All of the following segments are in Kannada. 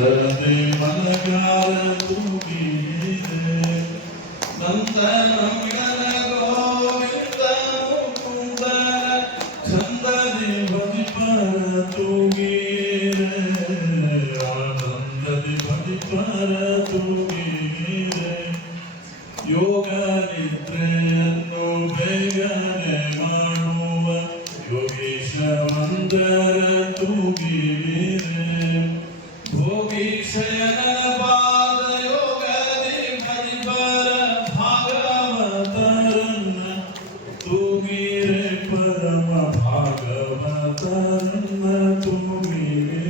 ಮಂದದೆ ಮಲಗಾರ ತೂಗಿದೆ ನಂದ ನಂಗನ ಗೋವಿಂದ ಮುಕುಂದ ಚಂದದಿ ಬದಿಪರ ತೂಗಿದೆ ಆನಂದದಿ ಬದಿಪರ ತೂಗಿದೆ ಯೋಗ ನಿದ್ರೆಯನ್ನು ಬೇಗನೆ ಮಾಡುವ ಯೋಗೀಶ ಮಂದರ ತೂಗಿದೆ ಭೋಗೀಶಯನ ಪಾದ ಯೋಗದಿ ಬದಿಪರ ಭಾಗವತರನ್ನ ತೂಗಿರೆ ಪರಮ ಭಾಗವತರನ್ನ ತೂಗಿರೆ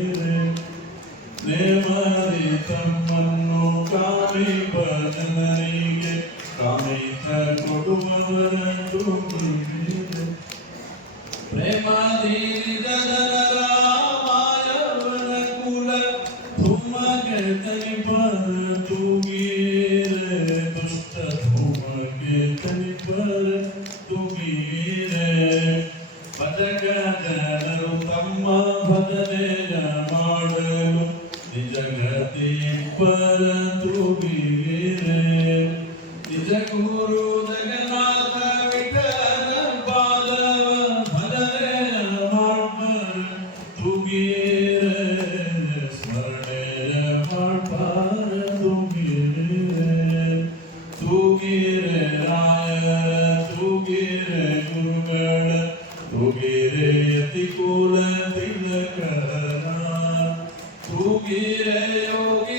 ನೇಮದಿ ತಮ್ಮನ್ನು ಕಾಮಿಪ ಜನರಿಗೆ ಕಾಮಿತ ಕೊಡುವವರ ತೂಗಿರೆ ಪ್ರೇಮದಿ ಜನರ ಮಾಯವನ ಕುಲ ಧೂಮಗೆ ತನಿಪರ ತೂಗಿರೆ ದುಷ್ಟ ಧೂಮಗೆ ತನಿಪರ ತೂಗಿರೆ ಭಜಕ ಜನರು ತಮ್ಮ ಭಜನೆಯ ಮಾಡಲು ನಿಜಗತಿ ಪರ ತೂಗಿರೆ ನಿಜ ಗುರು ಜಗನ್ನಾಥ ವಿಠಲ ಪಾದವ ಭಜನೆಯ ಮಾಡ್ಬರ ತೂಗಿರೆ ಸ್ಮರಣೆಯ ಮಾಡ್ಬಾರ ತೂಗಿರೆ ತೂಗಿರೆ ರಾಯ ತೂಗಿರೆ ಗುರುಗಳ ತೂಗಿರೆ ಯತಿ ಕುಲ ತಿಲಕರ ತೂಗಿರೆ ಯೋಗಿ